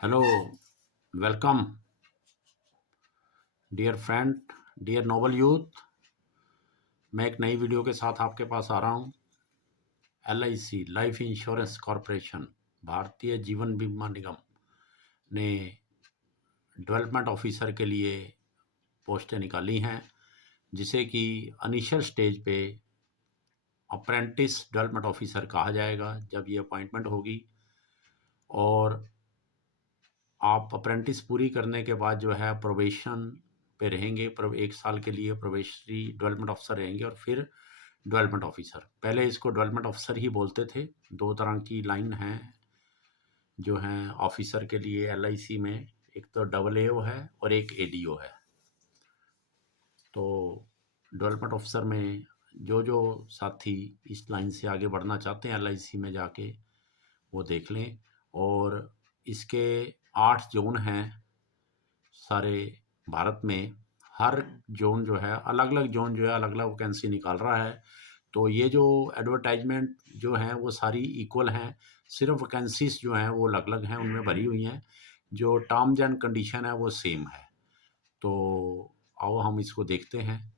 Hello, welcome dear friend, dear noble youth. मैं एक नई वीडियो के साथ आपके पास आ रहा हूँ। LIC life insurance corporation, Bharatiya Jeevan बीमा निगम ने डेवलपमेंट ऑफिसर के लिए पोस्टें निकाली हैं, जिसे कि इनिशियल स्टेज पे अप्रेंटिस डेवलपमेंट ऑफिसर कहा जाएगा जब ये अपॉइंटमेंट होगी। और आप अप्रेंटिस पूरी करने के बाद जो है प्रोबेशन पे रहेंगे, 1 साल के लिए प्रोबेशनरी डेवलपमेंट ऑफिसर रहेंगे और फिर डेवलपमेंट ऑफिसर। पहले इसको डेवलपमेंट ऑफिसर ही बोलते थे। 2 तरह की लाइन हैं जो हैं ऑफिसर के लिए LIC में, एक तो AAO है और एक ADO है। तो डेवलपमेंट ऑफिसर में जो साथी इस लाइन से आगे बढ़ना चाहते हैं LIC में जाके, वो देख लें। और इसके 8 जोन हैं सारे भारत में। हर जोन जो है अलग अलग जोन जो है अलग अलग वैकेंसी निकाल रहा है। तो ये जो एडवर्टाइजमेंट जो हैं वो सारी इक्वल हैं, सिर्फ वैकेंसीज जो हैं वो अलग अलग हैं, उनमें भरी हुई हैं। जो टर्म्स एंड कंडीशन है वो सेम है। तो आओ हम इसको देखते हैं।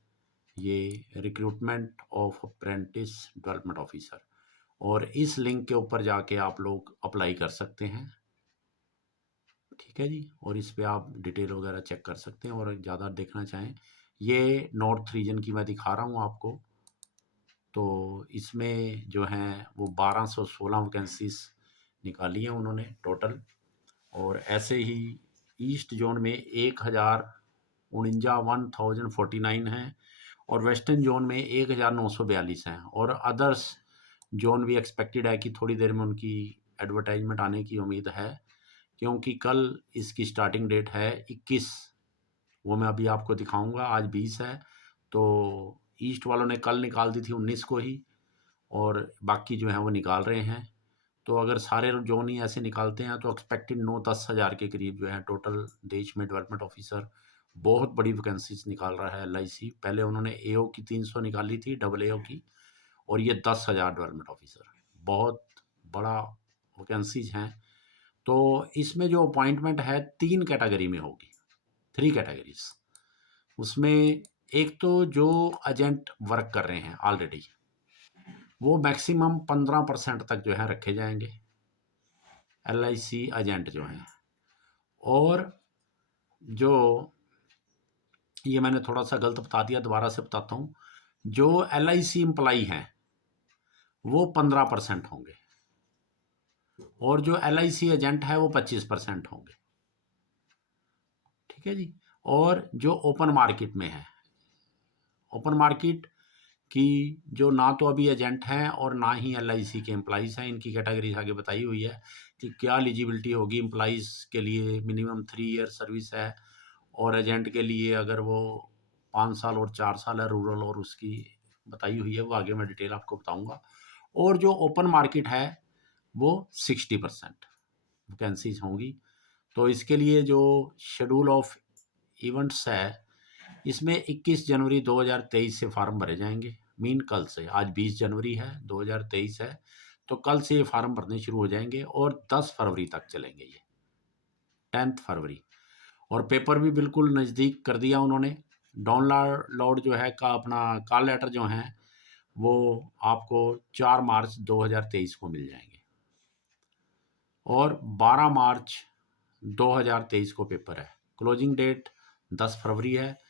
ये recruitment of apprentice development officer, और इस लिंक के ऊपर जाके आप लोग अप्लाई कर सकते हैं। ठीक है जी। और इस पे आप डिटेल वगैरह चेक कर सकते हैं, और ज़्यादा देखना चाहें, ये नॉर्थ रीजन की मैं दिखा रहा हूँ आपको। तो इसमें जो हैं वो 1216 वैकेंसीज निकाली हैं उन्होंने टोटल। और ऐसे ही ईस्ट जोन में 1049 हैं, और वेस्टर्न जोन में 1942 हैं। और अदर्स जोन भी एक्सपेक्टेड है कि थोड़ी देर में उनकी एडवर्टाइजमेंट आने की उम्मीद है, क्योंकि कल इसकी स्टार्टिंग डेट है 21। वो मैं अभी आपको दिखाऊंगा। आज 20 है, तो ईस्ट वालों ने कल निकाल दी थी 19 को ही, और बाकी जो है वो निकाल रहे हैं। तो अगर सारे जोन ही ऐसे निकालते हैं तो एक्सपेक्टेड 9-10 हज़ार के करीब जो है टोटल देश में डेवलपमेंट ऑफिसर। बहुत बड़ी वैकेंसीज निकाल रहा है LIC। पहले उन्होंने AO की 300 निकाली थी, AAO की, और ये 10,000 डेवलपमेंट ऑफिसर, बहुत बड़ा वैकेंसीज हैं। तो इसमें जो अपॉइंटमेंट है 3 कैटेगरी में होगी, 3 कैटेगरीज। उसमें एक तो जो एजेंट वर्क कर रहे हैं ऑलरेडी, वो मैक्सिमम 15% तक जो है रखे जाएंगे LIC एजेंट जो हैं। और जो, ये मैंने थोड़ा सा गलत बता दिया, दोबारा से बताता हूँ। जो LIC एम्प्लाई हैं वो 15% होंगे, और जो LIC एजेंट है वो 25% होंगे। ठीक है जी। और जो ओपन मार्केट में है, ओपन मार्केट कि जो ना तो अभी एजेंट हैं और ना ही LIC के एम्प्लॉइज़ हैं, इनकी कैटेगरीज आगे बताई हुई है कि क्या एलिजिबिलिटी होगी। एम्प्लॉइज़ के लिए मिनिमम 3 ईयर सर्विस है, और एजेंट के लिए अगर वो 5 साल और 4 साल है रूरल, और उसकी बताई हुई है, वो आगे मैं डिटेल आपको बताऊंगा। और जो ओपन मार्केट है वो 60% वैकेंसीज होंगी। तो इसके लिए जो शेड्यूल ऑफ इवेंट्स है, इसमें 21 जनवरी 2023 से फार्म भरे जाएंगे। मीन कल से, आज 20 जनवरी है, 2023 है, तो कल से ये फार्म भरने शुरू हो जाएंगे और 10 फरवरी तक चलेंगे ये, 10 फरवरी। और पेपर भी बिल्कुल नज़दीक कर दिया उन्होंने। डाउनलोड जो है का अपना कॉल लेटर जो हैं वो आपको 4 मार्च 2023 को मिल जाएंगे, और 12 मार्च 2023 को पेपर है। क्लोजिंग डेट 10 फरवरी है,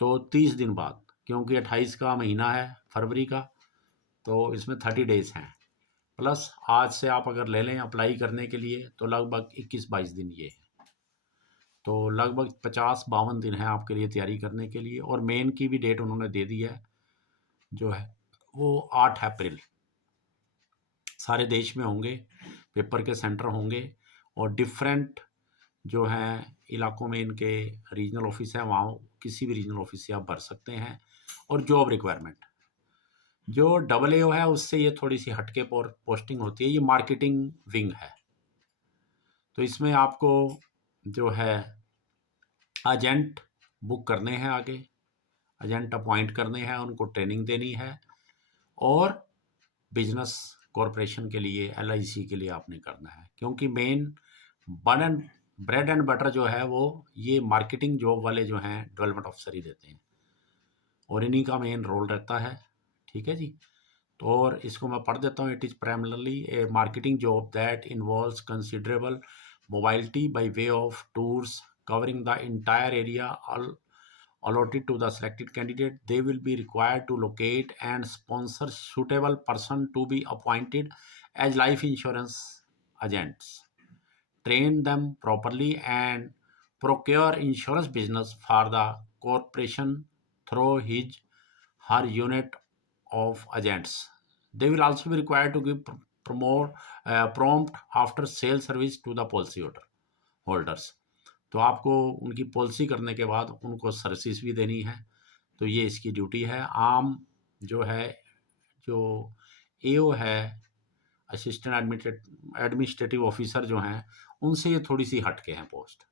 तो 30 दिन बाद, क्योंकि 28 का महीना है फरवरी का, तो इसमें 30 डेज हैं। प्लस आज से आप अगर ले लें अप्लाई करने के लिए तो लगभग 21-22 दिन ये है। तो लगभग 50-52 दिन है आपके लिए तैयारी करने के लिए। और मेन की भी डेट उन्होंने दे दी है, जो है वो 8 अप्रैल। सारे देश में होंगे, पेपर के सेंटर होंगे, और डिफरेंट जो हैं इलाकों में इनके रीजनल ऑफिस है, वहाँ किसी भी रीजनल ऑफिस से आप भर सकते हैं। और जॉब रिक्वायरमेंट जो AAO है उससे ये थोड़ी सी हटके पोस्टिंग होती है, ये मार्केटिंग विंग है। तो इसमें आपको जो है एजेंट बुक करने हैं, आगे एजेंट अपॉइंट करने हैं, उनको ट्रेनिंग देनी है, और बिजनेस कॉरपोरेशन के लिए LIC के लिए आपने करना है। क्योंकि main burden bread and butter जो है वो ये मार्केटिंग जॉब वाले जो हैं डेवलपमेंट ऑफिसर ही देते हैं और इन्हीं का मेन रोल रहता है। ठीक है जी। तो और इसको मैं पढ़ देता हूँ। It is primarily A marketing job that involves considerable mobility by way of tours covering the entire area allotted to the selected candidate. They will be required to locate and sponsor suitable person to be appointed as life insurance agents, train them properly, and procure insurance business for the corporation through his her unit of agents. They will also be required to give prompt after sale service to the policy holders. तो आपको उनकी policy करने के बाद उनको service भी देनी है। तो ये इसकी ड्यूटी है। आम जो है जो एओ है, असिस्टेंट एडमिनिस्ट्रेटिव ऑफिसर जो हैं, उनसे ये थोड़ी सी हटके हैं पोस्ट।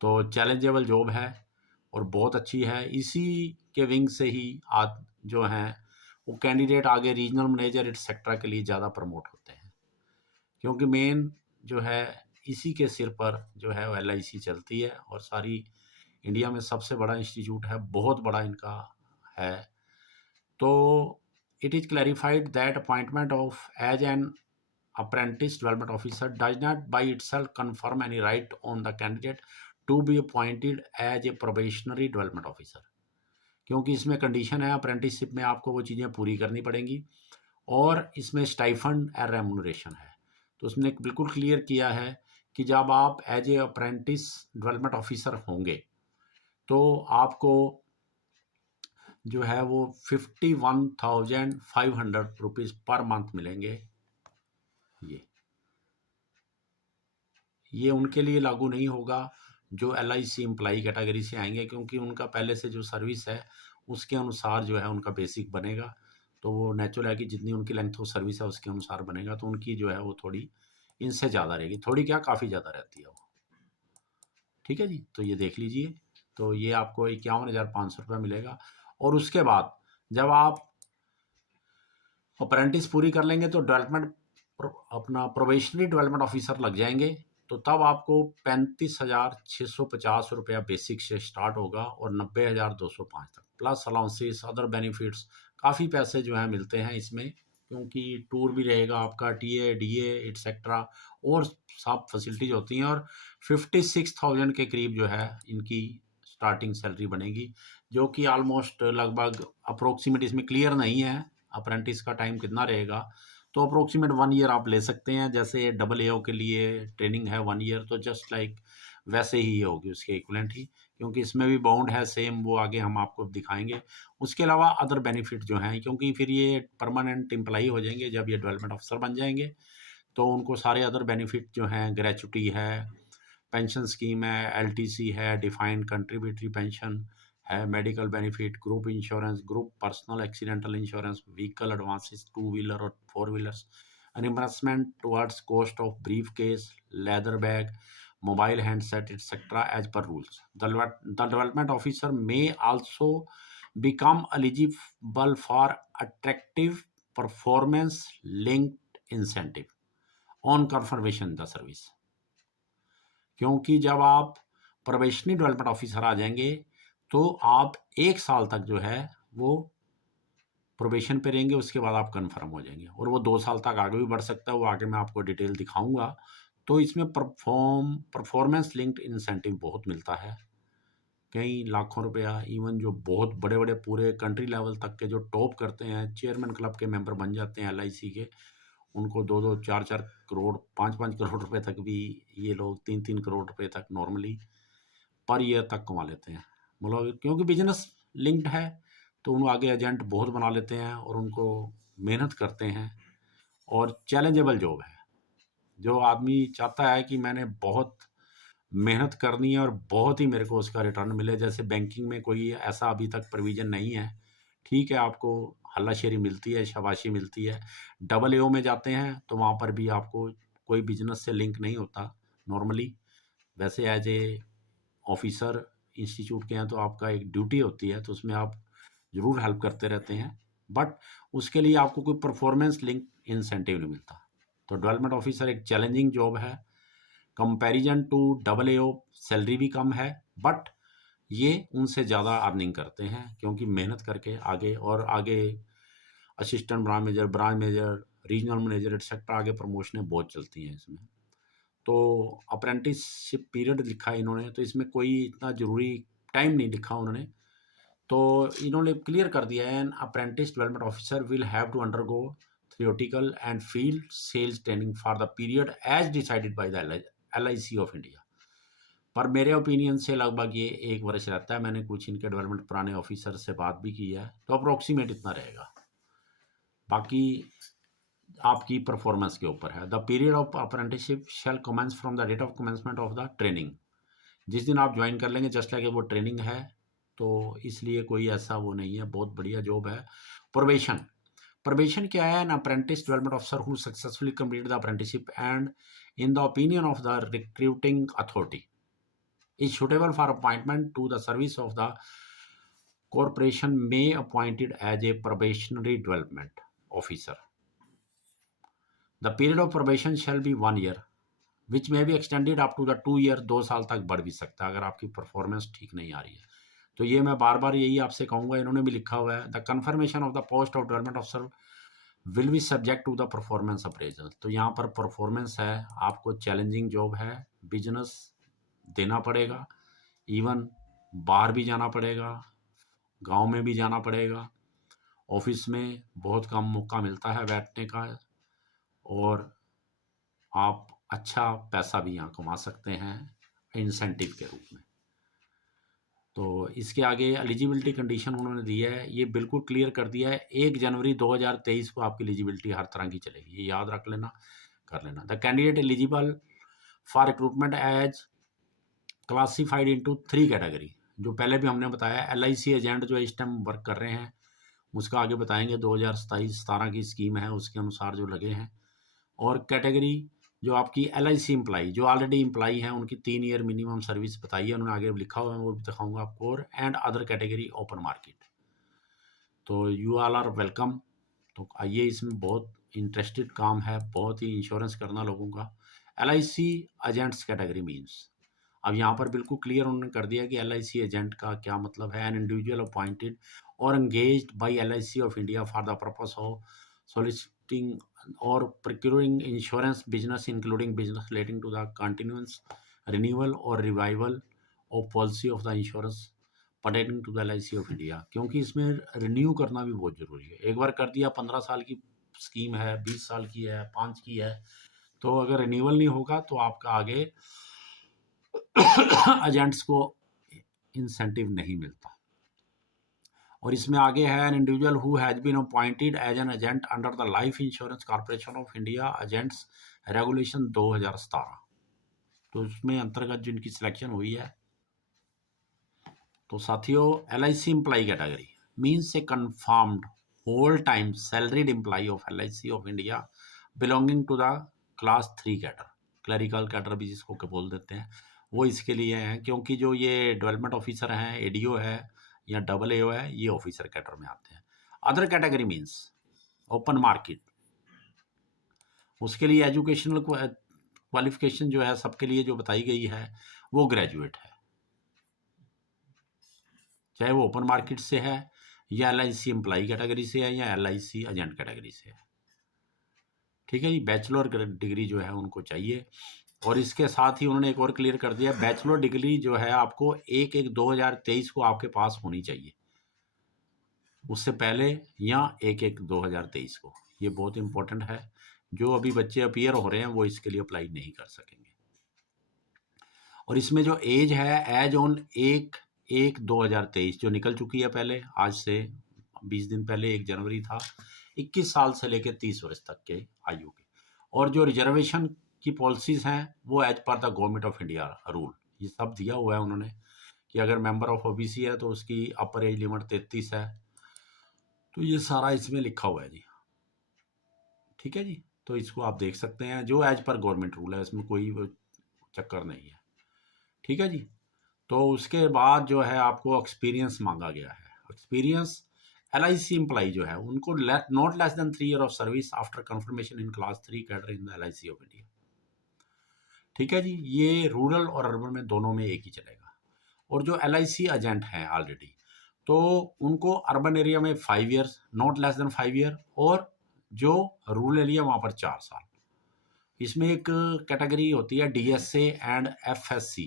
तो चैलेंजेबल जॉब है और बहुत अच्छी है। इसी के विंग से ही आज जो हैं वो कैंडिडेट आगे रीजनल मैनेजर एटसेट्रा के लिए ज़्यादा प्रमोट होते हैं, क्योंकि मेन जो है इसी के सिर पर जो है वो एलआईसी चलती है और सारी इंडिया में सबसे बड़ा इंस्टीट्यूट है, बहुत बड़ा इनका है। तो it is clarified that appointment of as an apprentice development officer does not by itself confirm any right on the candidate to be appointed as a probationary development officer, क्योंकि इसमें कंडीशन है apprenticeship में आपको वो चीज़ें पूरी करनी पड़ेंगी और इसमें स्टाइफंड और रेम्यूनरेशन है। तो उसने बिल्कुल क्लियर किया है कि जब आप as a apprentice development officer होंगे तो आपको जो है वो 51,500 रुपीज़ पर मंथ मिलेंगे। ये उनके लिए लागू नहीं होगा जो एलआईसी एम्प्लॉई कैटेगरी से आएंगे, क्योंकि उनका पहले से जो सर्विस है उसके अनुसार जो है उनका बेसिक बनेगा। तो वो नेचुरल है कि जितनी उनकी लेंथ ऑफ सर्विस है उसके अनुसार बनेगा, तो उनकी जो है वो थोड़ी इनसे ज़्यादा रहेगी, थोड़ी क्या काफ़ी ज़्यादा रहती है वो। ठीक है जी। तो ये देख लीजिए। तो ये आपको 51,500 रुपये मिलेगा। और उसके बाद जब आप अप्रेंटिस पूरी कर लेंगे तो डेवलपमेंट अपना प्रोबेशनरी डेवलपमेंट ऑफिसर लग जाएंगे, तो तब आपको 35,650 रुपया बेसिक से स्टार्ट होगा और 90,205 तक प्लस अलाउंसेस अदर बेनिफिट्स। काफ़ी पैसे जो है मिलते हैं इसमें, क्योंकि टूर भी रहेगा आपका, टीए डीए एटसेट्रा और सब फैसिलिटीज होती हैं। और 56,000 के करीब जो है इनकी स्टार्टिंग सैलरी बनेगी, जो कि ऑलमोस्ट लगभग अप्रोक्सीमेट इसमें क्लियर नहीं है अप्रेंटिस का टाइम कितना रहेगा। तो अप्रोक्सीमेट 1 ईयर आप ले सकते हैं। जैसे डबल एओ के लिए ट्रेनिंग है 1 ईयर, तो जस्ट लाइक वैसे ही होगी उसके इक्वलेंट ही, क्योंकि इसमें भी बाउंड है सेम, वो आगे हम आपको दिखाएंगे। उसके अलावा अदर बेनिफिट जो हैं, क्योंकि फिर ये परमानेंट एम्प्लॉई हो जाएंगे जब ये डेवलपमेंट ऑफिसर बन जाएंगे, तो उनको सारे अदर बेनिफिट जो हैं, ग्रेचुटी है, पेंशन स्कीम है, एलटीसी है, डिफाइंड कंट्रीब्यूटरी पेंशन है, medical benefit, group insurance, group personal accidental insurance, vehicle advances 2 wheeler और 4 wheelers, reimbursement towards cost of brief case, leather bag, mobile handset, etc. as per rules. The development officer may also become eligible for attractive performance linked incentive on confirmation the service, क्योंकि जब आप probationary development officer आ जाएंगे तो आप 1 साल तक जो है वो प्रोबेशन पे रहेंगे, उसके बाद आप कन्फर्म हो जाएंगे और वो 2 साल तक आगे भी बढ़ सकता है, वो आगे मैं आपको डिटेल दिखाऊंगा। तो इसमें परफॉर्मेंस लिंक्ड इंसेंटिव बहुत मिलता है, कई लाखों रुपया। इवन जो बहुत बड़े बड़े पूरे कंट्री लेवल तक के जो टॉप करते हैं, चेयरमैन क्लब के मेंबर बन जाते हैं एलआईसी के, उनको 2-2 4-4 करोड़ 5-5 करोड़ रुपए तक भी, ये लोग 3-3 करोड़ रुपए तक नॉर्मली पर ईयर तक कमा लेते हैं। मतलब क्योंकि बिजनेस लिंक्ड है तो उन आगे एजेंट बहुत बना लेते हैं और उनको मेहनत करते हैं और चैलेंजेबल जॉब है। जो आदमी चाहता है कि मैंने बहुत मेहनत करनी है और बहुत ही मेरे को उसका रिटर्न मिले, जैसे बैंकिंग में कोई ऐसा अभी तक प्रोविज़न नहीं है। ठीक है, आपको हल्लाशेरी मिलती है, शाबाशी मिलती है। डबल एओ में जाते हैं तो वहाँ पर भी आपको कोई बिज़नेस से लिंक नहीं होता नॉर्मली। वैसे एज ए ऑफिसर इंस्टीट्यूट के हैं तो आपका एक ड्यूटी होती है, तो उसमें आप ज़रूर हेल्प करते रहते हैं, बट उसके लिए आपको कोई परफॉर्मेंस लिंक इंसेंटिव नहीं मिलता। तो डेवलपमेंट ऑफिसर एक चैलेंजिंग जॉब है, comparison to double AO salary भी कम है, बट ये उनसे ज़्यादा अर्निंग करते हैं क्योंकि मेहनत करके आगे assistant branch manager, regional manager etcetera आगे प्रमोशनें बहुत चलती हैं इसमें। तो अप्रेंटिसशिप पीरियड लिखा है इन्होंने, तो इसमें कोई इतना ज़रूरी टाइम नहीं लिखा उन्होंने, तो इन्होंने क्लियर कर दिया है, an apprentice development officer will have to undergo theoretical and field sales training for the period as decided by the LIC of India. पर मेरे ओपिनियन से लगभग ये 1 वर्ष रहता है। मैंने कुछ इनके डेवलपमेंट पुराने ऑफिसर से बात भी की है, तो अप्रोक्सीमेट इतना रहेगा, बाकी आपकी परफॉर्मेंस के ऊपर है। The period of apprenticeship shall commence from the date of commencement of the training. जिस दिन आप ज्वाइन कर लेंगे, जस्ट लाइक वो ट्रेनिंग है, तो इसलिए कोई ऐसा वो नहीं है, बहुत बढ़िया जॉब है। प्रोबेशन क्या है? An apprentice development officer who successfully completed the apprenticeship and in the opinion of the recruiting authority is suitable for appointment to the service of the corporation may appointed as a probationary development officer. The period of probation shall be 1 year which may be extended up to the 2 year। 2 साल तक बढ़ भी सकता है अगर आपकी performance ठीक नहीं आ रही है। तो ये मैं बार बार यही आपसे कहूँगा, इन्होंने भी लिखा हुआ है, the confirmation of the post of development officer will be subject to the performance appraisal. तो यहाँ पर परफॉर्मेंस है, आपको चैलेंजिंग जॉब है, बिजनेस देना पड़ेगा, इवन बाहर भी जाना पड़ेगा, गांव में भी जाना पड़ेगा, ऑफिस में बहुत कम मौका मिलता है बैठने का, और आप अच्छा पैसा भी यहाँ कमा सकते हैं इंसेंटिव के रूप में। तो इसके आगे एलिजिबिलिटी कंडीशन उन्होंने दी है, ये बिल्कुल क्लियर कर दिया है। 1 जनवरी 2023 को आपकी एलिजिबिलिटी हर तरह की चलेगी, ये याद रख लेना, कर लेना। The candidate eligible for recruitment as classified into 3 category. जो पहले भी हमने बताया, LIC एजेंट जो इस टाइम वर्क कर रहे हैं, उसका आगे बताएंगे 2027-17 की स्कीम है, उसके अनुसार जो लगे हैं। और कैटेगरी जो आपकी LIC एम्प्लाई, जो ऑलरेडी एम्प्लाई हैं, उनकी 3 ईयर मिनिमम सर्विस बताई है उन्होंने, आगे लिखा हुआ है, वो भी दिखाऊंगा आपको। और and other category open market. तो यू ऑल आर वेलकम। तो आइए, इसमें बहुत इंटरेस्टेड काम है, बहुत ही इंश्योरेंस करना लोगों का। LIC एजेंट्स कैटेगरी मीन्स, अब यहाँ पर बिल्कुल क्लियर उन्होंने कर दिया कि LIC एजेंट का क्या मतलब है। एन इंडिविजुअल अपॉइंटेड और engaged by LIC of India for the purpose of soliciting और procuring insurance business including business relating to the continuous renewal और revival of policy of the insurance pertaining to the LIC of India. क्योंकि इसमें renew करना भी बहुत ज़रूरी है। एक बार कर दिया, 15 साल की स्कीम है, 20 साल की है, 5 की है, तो अगर रिन्यूअल नहीं होगा तो आपका आगे एजेंट्स को इंसेंटिव नहीं मिलता। और इसमें आगे है, an individual who has been appointed as an agent under the life insurance corporation of India agents regulation 2017। तो इसमें अंतर्गत जिनकी सिलेक्शन हुई है, तो साथियों, LIC employee category means a confirmed whole time salaried employee of LIC of India belonging to the class 3 cadre, clerical cadre भी जिसको बोल देते हैं, वो इसके लिए हैं। क्योंकि जो ये डेवलपमेंट ऑफिसर हैं, ADO है या डबल AO है, ये ऑफिसर कैडर में आते हैं। Other category means open market, उसके लिए एजुकेशनल क्वालिफिकेशन जो है सबके लिए जो बताई गई है वो ग्रेजुएट है, चाहे वो ओपन मार्केट से है या LIC एम्प्लाई कैटेगरी से है या LIC एजेंट कैटेगरी से है। ठीक है जी, बैचलर डिग्री जो है उनको चाहिए। और इसके साथ ही उन्होंने एक और क्लियर कर दिया, बैचलर डिग्री जो है आपको 1/1/2023 को आपके पास होनी चाहिए, उससे पहले या 1/1/2023 को। ये बहुत इंपॉर्टेंट है, जो अभी बच्चे अपीयर हो रहे हैं वो इसके लिए अप्लाई नहीं कर सकेंगे। और इसमें जो एज है, एज ऑन 1/1/2023 जो निकल चुकी है पहले, आज से 20 दिन पहले 1 जनवरी था, 21 साल से लेकर 30 वर्ष तक के आयु के। और जो रिजर्वेशन की पॉलिसीज़ हैं वो as per the government of India rule, ये सब दिया हुआ है उन्होंने कि अगर मेंबर ऑफ OBC है तो उसकी अपर एज लिमिट 33 है, तो ये सारा इसमें लिखा हुआ है जी। ठीक है जी, तो इसको आप देख सकते हैं, जो एज पर गवर्नमेंट रूल है, इसमें कोई चक्कर नहीं है। ठीक है जी, तो उसके बाद जो है आपको एक्सपीरियंस मांगा गया है। एक्सपीरियंस LIC एम्प्लाई जो है उनको not less then 3 year of service after confirmation in class 3 cadre in the LIC of India. ठीक है जी, ये रूरल और अर्बन में दोनों में एक ही चलेगा। और जो LIC एजेंट हैं ऑलरेडी, तो उनको अर्बन एरिया में 5 years, not less then 5 year, और जो रूरल एरिया वहाँ पर 4 साल। इसमें एक कैटेगरी होती है DSA एंड FSC,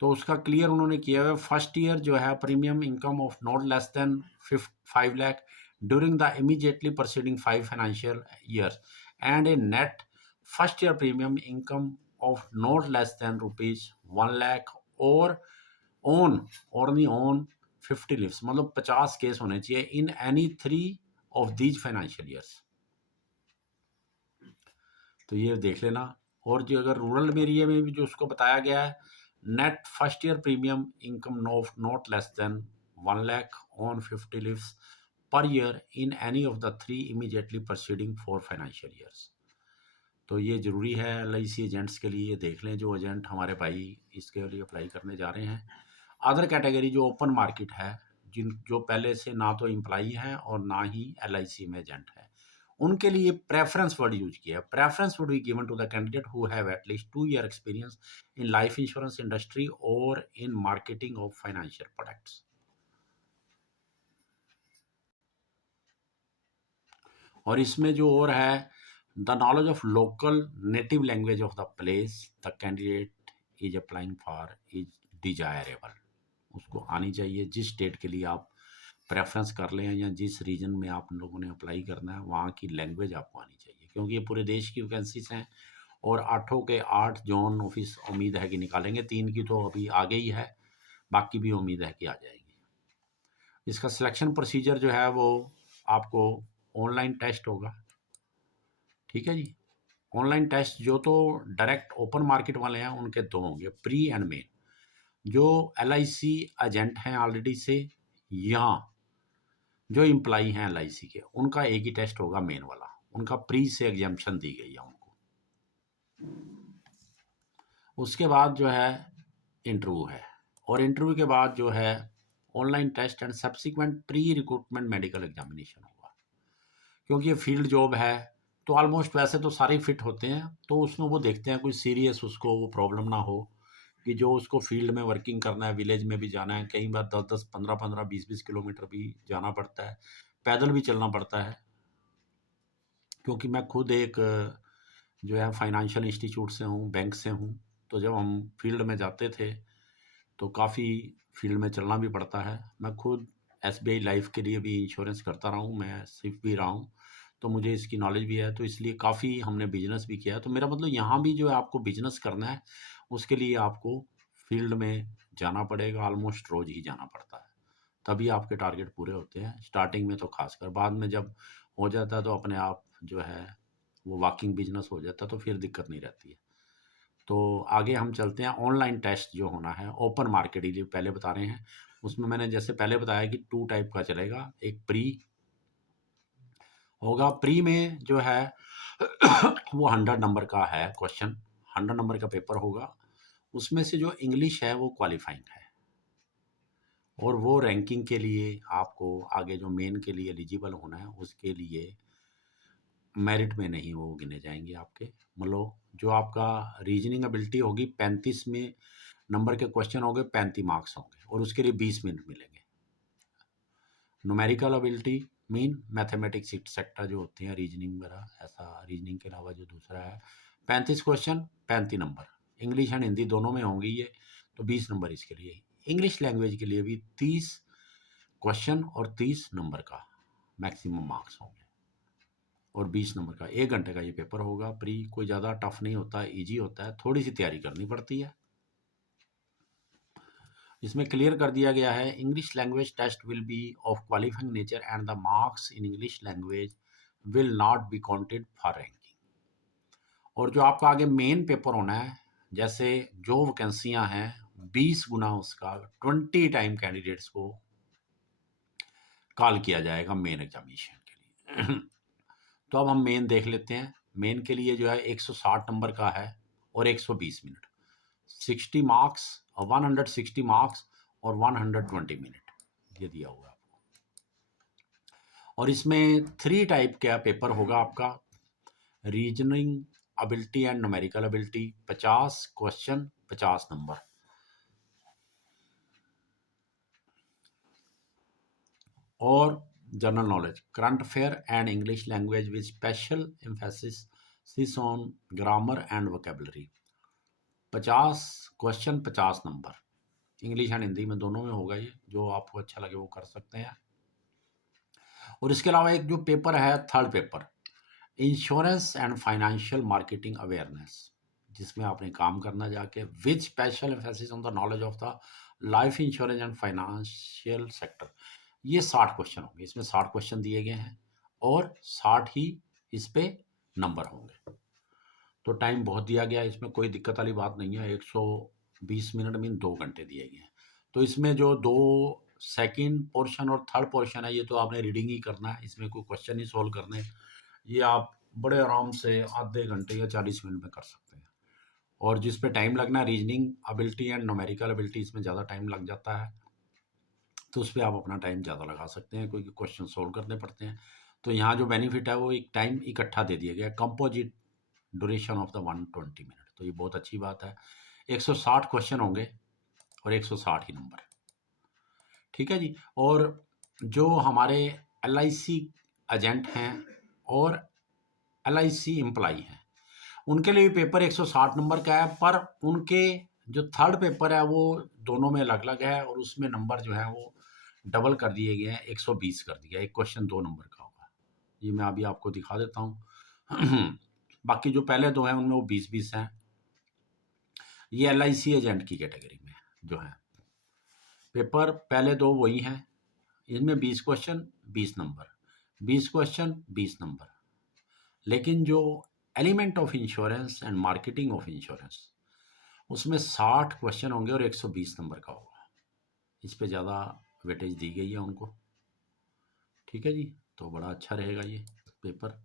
तो उसका क्लियर उन्होंने किया है। फर्स्ट ईयर जो है premium income of not less then 5 lakh during the immediately proceeding 5 financial years, and A net first year premium income of not less than ₹1 lakh, और ओनली ऑन 50 लिव्स, मतलब 50 case होने चाहिए in any 3 of these financial years. तो ये देख लेना। और जो अगर रूरल एरिया में भी जो उसको बताया गया है, net first year premium income not less than 1 lakh on 50 lives per year in any of the 3 immediately proceeding 4 financial years. तो ये ज़रूरी है LIC एजेंट्स के लिए, ये देख लें जो एजेंट हमारे भाई इसके लिए अप्लाई करने जा रहे हैं। अदर कैटेगरी जो ओपन मार्केट है, जिन जो पहले से ना तो एम्प्लॉई हैं और ना ही LIC में एजेंट है, उनके लिए प्रेफरेंस वर्ड यूज किया है। Preference would be given to the candidate who have at least 2 year experience in life insurance industry और in marketing of financial products. और इसमें जो और है, the knowledge of local native language of the place the candidate is applying for is desirable, उसको आनी चाहिए। जिस स्टेट के लिए आप प्रेफरेंस कर लें या जिस रीजन में आप लोगों ने अप्लाई करना है, वहाँ की लैंग्वेज आपको आनी चाहिए, क्योंकि ये पूरे देश की वैकेंसीज हैं। और 8 के 8 जोन ऑफिस उम्मीद है कि निकालेंगे, 3 की तो अभी आ गई है, बाकी भी उम्मीद है कि आ जाएगी। इसका सिलेक्शन प्रोसीजर जो है वो आपको ऑनलाइन टेस्ट होगा। ठीक है जी, ऑनलाइन टेस्ट जो तो डायरेक्ट ओपन मार्केट वाले हैं उनके 2 होंगे, प्री एंड मेन। जो LIC एजेंट हैं ऑलरेडी से, यहाँ जो एम्प्लॉई हैं LIC के, उनका एक ही टेस्ट होगा, मेन वाला। उनका प्री से एग्जाम्पशन दी गई है उनको। उसके बाद जो है इंटरव्यू है, और इंटरव्यू के बाद जो है online test and subsequent pre recruitment medical examination होगा। क्योंकि ये फील्ड जॉब है, तो ऑलमोस्ट वैसे तो सारे फिट होते हैं, तो उसमें वो देखते हैं कोई सीरियस उसको वो प्रॉब्लम ना हो, कि जो उसको फील्ड में वर्किंग करना है, विलेज में भी जाना है, कई बार 10-10, 15-15, 20-20 किलोमीटर भी जाना पड़ता है, पैदल भी चलना पड़ता है। क्योंकि मैं खुद एक जो है फाइनेंशियल इंस्टीट्यूट से हूँ, बैंक से हूँ, तो जब हम फील्ड में जाते थे तो काफ़ी फील्ड में चलना भी पड़ता है। मैं खुद SBI लाइफ के लिए भी इंश्योरेंस करता रहा हूँ, मैं सीख भी रहा हूँ, तो मुझे इसकी नॉलेज भी है, तो इसलिए काफ़ी हमने बिजनेस भी किया है। तो मेरा मतलब यहाँ भी जो है आपको बिजनेस करना है, उसके लिए आपको फील्ड में जाना पड़ेगा, ऑलमोस्ट रोज ही जाना पड़ता है, तभी आपके टारगेट पूरे होते हैं। स्टार्टिंग में तो खासकर, बाद में जब हो जाता है तो अपने आप जो है वो वॉकिंग बिजनेस हो जाता है, तो फिर दिक्कत नहीं रहती है। तो आगे हम चलते हैं। ऑनलाइन टेस्ट जो होना है ओपन मार्केट के लिए पहले बता रहे हैं, उसमें मैंने जैसे पहले बताया कि 2 टाइप का चलेगा। एक प्री होगा, प्री में जो है वो 100 नंबर का है क्वेश्चन, 100 नंबर का पेपर होगा। उसमें से जो इंग्लिश है वो क्वालिफाइंग है, और वो रैंकिंग के लिए आपको आगे जो मेन के लिए एलिजिबल होना है, उसके लिए मेरिट में नहीं वो गिने जाएंगे आपके। मतलब जो आपका रीजनिंग एबिलिटी होगी, 35 में नंबर के क्वेश्चन होंगे, 35 मार्क्स होंगे, और उसके लिए 20 मिनट मिलेंगे। Numerical ability mean mathematics sector जो होते हैं, रीजनिंग वगैरह, ऐसा रीजनिंग के अलावा जो दूसरा है, 35 question 35 number, English and Hindi दोनों में होंगी ये, तो 20 नंबर इसके लिए। इंग्लिश लैंग्वेज के लिए भी 30 क्वेश्चन और 30 नंबर का मैक्सिमम मार्क्स होंगे, और 20 नंबर का 1 घंटे का ये पेपर होगा। प्री कोई ज़्यादा टफ नहीं होता है, ईजी होता है, थोड़ी सी तैयारी करनी पड़ती है। इसमें क्लियर कर दिया गया है, English language test will be of qualifying nature and the marks in English language will not be counted for ranking. और जो आपका आगे मेन पेपर होना है, जैसे जो वैकेंसियां हैं 20 गुना उसका 20 टाइम कैंडिडेट्स को कॉल किया जाएगा मेन एग्जामिनेशन के लिए। तो अब हम मेन देख लेते हैं। मेन के लिए जो है 160 नंबर का है और 120 मिनट, 60 मार्क्स और 160 मार्क्स और 120 मिनट, ये दिया हुआ है आपको। और इसमें 3 टाइप का पेपर होगा आपका, reasoning ability and numerical ability 50 question 50 number. और general knowledge current affair and English language with special emphasis on grammar and vocabulary. 50 question 50 number, English and Hindi में दोनों में होगा ये, जो आपको अच्छा लगे वो कर सकते हैं। और इसके अलावा एक जो पेपर है third paper, insurance and financial marketing awareness, जिसमें आपने काम करना जाके with special emphasis on the knowledge of the life insurance and financial sector. ये 60 क्वेश्चन होंगे, इसमें 60 क्वेश्चन दिए गए हैं और 60 ही इस पे नंबर होंगे। तो टाइम बहुत दिया गया है, इसमें कोई दिक्कत वाली बात नहीं है। 120 मिनट मीन 2 घंटे दिए गए हैं। तो इसमें जो 2 सेकंड पोर्शन और थर्ड पोर्शन है, ये तो आपने रीडिंग ही करना है, इसमें कोई क्वेश्चन ही सोल्व करने। ये आप बड़े आराम से आधे घंटे या 40 मिनट में कर सकते हैं। और जिस पे टाइम लगना है reasoning ability and numerical ability, इसमें ज़्यादा टाइम लग जाता है, तो उस पर आप अपना टाइम ज़्यादा लगा सकते हैं, क्योंकि क्वेश्चन सोल्व करने पड़ते हैं। तो यहाँ जो बेनिफिट है वो एक टाइम इकट्ठा दे दिया गया, composite duration of the 120 minute. तो ये बहुत अच्छी बात है। 160 क्वेश्चन होंगे और 160 ही नंबर, ठीक है जी। और जो हमारे LIC एजेंट हैं और LIC एम्प्लाई हैं, उनके लिए भी पेपर 160 नंबर का है, पर उनके जो थर्ड पेपर है वो दोनों में अलग अलग है, और उसमें नंबर जो है वो डबल कर दिए गए हैं, 120 कर दिया। एक क्वेश्चन 2 नंबर का होगा। ये मैं अभी आपको दिखा देता हूँ। बाकी जो पहले 2 हैं उनमें वो 20-20 हैं। ये LIC एजेंट की कैटेगरी में जो है पेपर, पहले 2 वही हैं। इनमें 20 क्वेश्चन 20 नंबर, 20 क्वेश्चन 20 नंबर। लेकिन जो element of insurance and marketing of insurance, उसमें 60 क्वेश्चन होंगे और 120 नंबर का होगा। इस पे ज़्यादा वेटेज दी गई है उनको, ठीक है जी। तो बड़ा अच्छा रहेगा ये पेपर।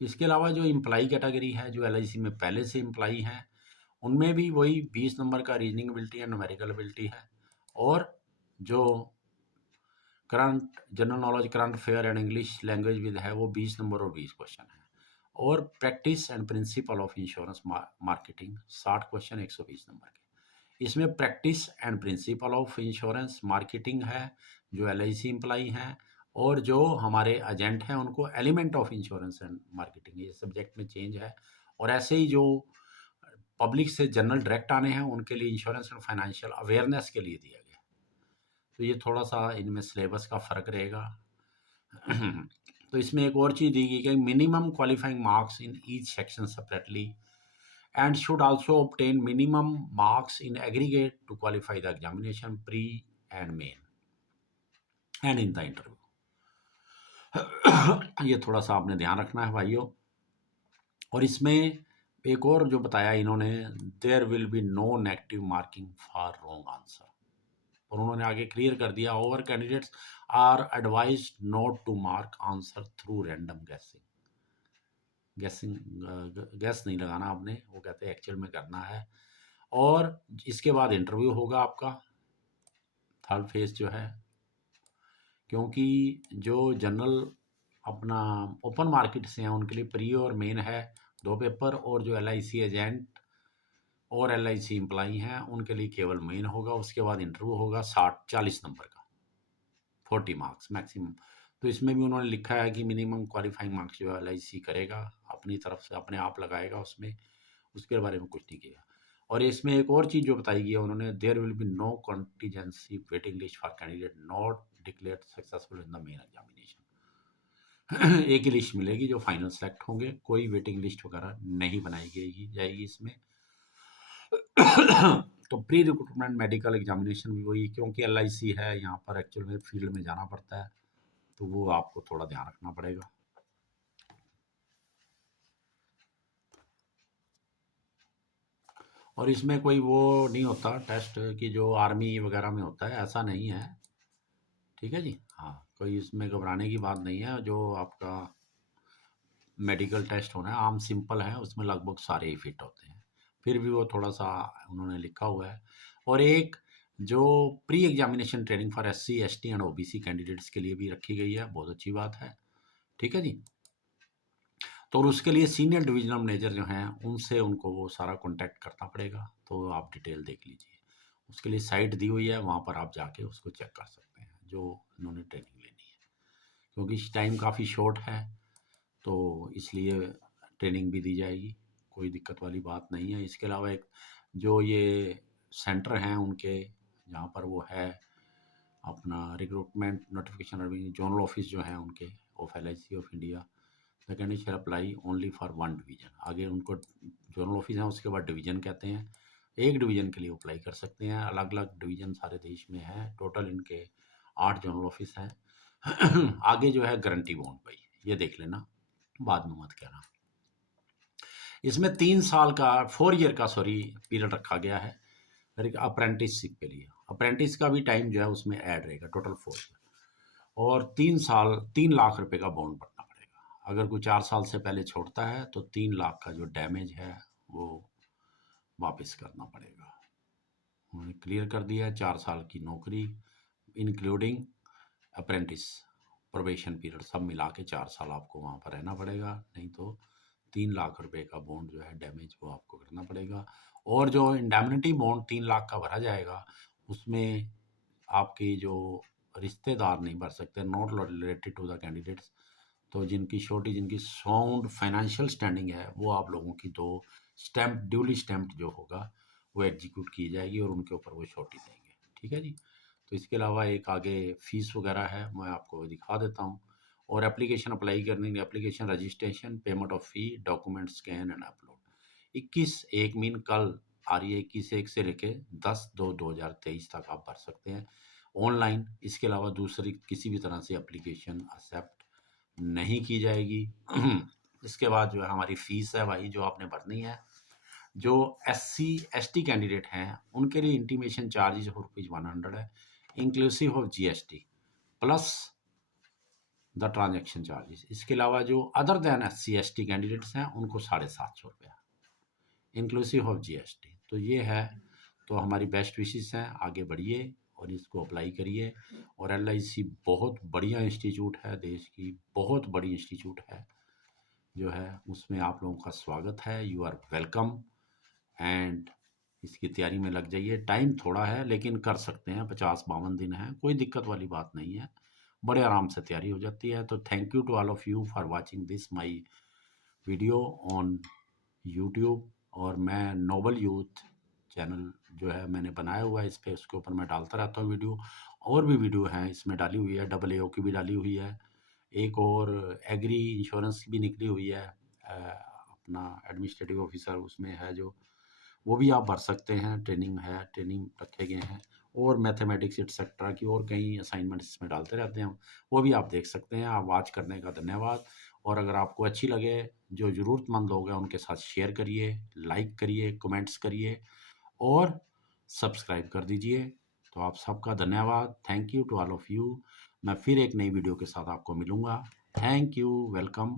इसके अलावा जो एम्प्लाई कैटेगरी है, जो LIC में पहले से एम्प्लाई हैं, उनमें भी वही 20 नंबर का reasoning ability and numerical ability है। और जो current general knowledge current affair and English language with है, वो 20 नंबर और 20 क्वेश्चन है। और practice and principle of insurance marketing 60 question 120 number के। इसमें practice and principle of insurance marketing है, जो LIC एम्प्लाई हैं, और जो हमारे एजेंट हैं उनको element of insurance and marketing, ये सब्जेक्ट में चेंज है। और ऐसे ही जो पब्लिक से जनरल डायरेक्ट आने हैं, उनके लिए इंश्योरेंस एंड फाइनेंशियल अवेयरनेस के लिए दिया गया। तो ये थोड़ा सा इनमें सिलेबस का फ़र्क रहेगा। तो इसमें एक और चीज़ दी गई कि minimum qualifying marks in each section separately and should also obtain minimum marks in aggregate to qualify the examination pre and main and in the interview. ये थोड़ा सा आपने ध्यान रखना है भाइयों। और इसमें एक और जो बताया इन्होंने, there will be no negative marking for wrong answer. और उन्होंने आगे क्लियर कर दिया, over candidates are advise not to mark answer through random guess नहीं लगाना आपने, वो कहते हैं एक्चुअल में करना है। और इसके बाद इंटरव्यू होगा आपका, थर्ड फेज जो है, क्योंकि जो जनरल अपना ओपन मार्केट से हैं उनके लिए प्री और मेन है 2 पेपर, और जो LIC एजेंट और LIC एम्प्लाई हैं उनके लिए केवल मेन होगा। उसके बाद इंटरव्यू होगा 40 नंबर का, 40 मार्क्स मैक्सिमम। तो इसमें भी उन्होंने लिखा है कि मिनिमम क्वालिफाइंग मार्क्स जो है LIC करेगा अपनी तरफ से, अपने आप लगाएगा उसमें, उसके बारे में कुछ नहीं किया। और इसमें एक और चीज़ जो बताई गई है उन्होंने, there will be no contingency waiting list for candidate not declared successful in the main examination. एक ही लिस्ट मिलेगी जो फाइनल सेलेक्ट होंगे, कोई वेटिंग लिस्ट वगैरह नहीं बनाई जाएगी इसमें। तो प्री रिक्रूटमेंट मेडिकल एग्जामिनेशन भी वही, क्योंकि LIC है यहाँ पर एक्चुअल में फील्ड में जाना पड़ता है, तो वो आपको थोड़ा ध्यान रखना पड़ेगा। और इसमें कोई वो नहीं होता टेस्ट कि जो आर्मी वगैरह में होता है, ऐसा नहीं है, ठीक है जी। हाँ, कोई इसमें घबराने की बात नहीं है। जो आपका मेडिकल टेस्ट होना है आम सिंपल है, उसमें लगभग सारे ही फिट होते हैं, फिर भी वो थोड़ा सा उन्होंने लिखा हुआ है। और एक जो pre examination training for SC ST and OBC candidates के लिए भी रखी गई है, बहुत अच्छी बात है, ठीक है जी। तो और उसके लिए सीनियर डिविजनल मैनेजर जो हैं उनसे उनको वो सारा कॉन्टैक्ट करना पड़ेगा। तो आप डिटेल देख लीजिए। उसके लिए साइट दी हुई है, वहाँ पर आप जाके उसको चेक कर सकते हैं जो इन्होंने ट्रेनिंग लेनी है। क्योंकि टाइम काफ़ी शॉर्ट है, तो इसलिए ट्रेनिंग भी दी जाएगी, कोई दिक्कत वाली बात नहीं है। इसके अलावा एक जो ये सेंटर हैं उनके, जहाँ पर वो है अपना रिक्रूटमेंट नोटिफिकेशन जोनल ऑफिस जो है उनके of LIC of India, second share apply only for one division. आगे उनको जोनल ऑफिस है, उसके बाद डिवीजन कहते हैं। एक डिवीजन के लिए अप्लाई कर सकते हैं। अलग अलग डिवीजन सारे देश में है। टोटल इनके 8 जोनल ऑफिस हैं। आगे जो है गारंटी बॉन्ड, भाई ये देख लेना, बाद में मत कहना। इसमें 3 साल का 4 ईयर का पीरियड रखा गया है अप्रेंटिसशिप के लिए। अप्रेंटिस का भी टाइम जो है उसमें ऐड रहेगा, टोटल 4 ईयर। और 3 साल 3 लाख रुपए का बॉन्ड भरना पड़ेगा। अगर कोई 4 साल से पहले छोड़ता है तो 3 लाख का जो डैमेज है वो वापस करना पड़ेगा। उन्होंने क्लियर कर दिया है। 4 साल की नौकरी इंक्लूडिंग अप्रेंटिस प्रोबेशन पीरियड सब मिला के 4 साल आपको वहाँ पर रहना पड़ेगा, नहीं तो 3 लाख रुपए का बॉन्ड जो है डैमेज वो आपको करना पड़ेगा। और जो इंडेमनिटी बॉन्ड 3 लाख का भरा जाएगा उसमें आपके जो रिश्तेदार नहीं भर सकते, not related to the candidates. तो जिनकी साउंड फाइनेंशियल स्टैंडिंग है वो आप लोगों की 2 स्टैम्प ड्यूली स्टैम्प्ड जो होगा वो एग्जीक्यूट की जाएगी और उनके ऊपर वो श्योरिटी देंगे। ठीक है जी। तो इसके अलावा एक आगे फीस वगैरह है, मैं आपको दिखा देता हूँ। और एप्लीकेशन अप्लाई करने के application registration payment of fee document scan and upload 21/1 mean कल आ रही है 21/1 से लेके 10/2/2023 तक आप भर सकते हैं ऑनलाइन। इसके अलावा दूसरी किसी भी तरह से एप्लीकेशन एक्सेप्ट नहीं की जाएगी। इसके बाद जो है हमारी फीस है भाई जो आपने भरनी है। जो SC ST कैंडिडेट हैं उनके लिए इंटीमेशन चार्जेस ₹100 है, inclusive of GST plus the transaction charges. इसके अलावा जो other than SC ST candidates हैं उनको ₹750 इंक्लूसिव ऑफ GST। तो ये है। तो हमारी बेस्ट विशेस हैं, आगे बढ़िए और इसको अप्लाई करिए। और LIC बहुत बढ़िया इंस्टीट्यूट है, देश की बहुत बड़ी इंस्टीट्यूट है जो है, उसमें आप लोगों का स्वागत है। You are welcome. एंड इसकी तैयारी में लग जाइए। टाइम थोड़ा है लेकिन कर सकते हैं, 50-52 दिन है, कोई दिक्कत वाली बात नहीं है, बड़े आराम से तैयारी हो जाती है। तो thank you to all of you for watching this my video on YouTube. और मैं नोबल यूथ चैनल जो है मैंने बनाया हुआ है, इस पे उसके ऊपर मैं डालता रहता हूँ वीडियो। और भी वीडियो हैं इसमें डाली हुई है, AAO की भी डाली हुई है, एक और एग्री इंश्योरेंस की भी निकली हुई है, अपना एडमिनिस्ट्रेटिव ऑफिसर उसमें है जो, वो भी आप भर सकते हैं। ट्रेनिंग है, ट्रेनिंग रखे गए हैं। और मैथमेटिक्स एटसेट्रा की और कई असाइनमेंट्स इसमें डालते रहते हैं, वो भी आप देख सकते हैं। आप वॉच करने का धन्यवाद। और अगर आपको अच्छी लगे, जो ज़रूरतमंद लोग हैं उनके साथ शेयर करिए, लाइक करिए, कमेंट्स करिए और सब्सक्राइब कर दीजिए। तो आप सबका धन्यवाद। Thank you to all of you. मैं फिर एक नई वीडियो के साथ आपको मिलूँगा। Thank you, welcome.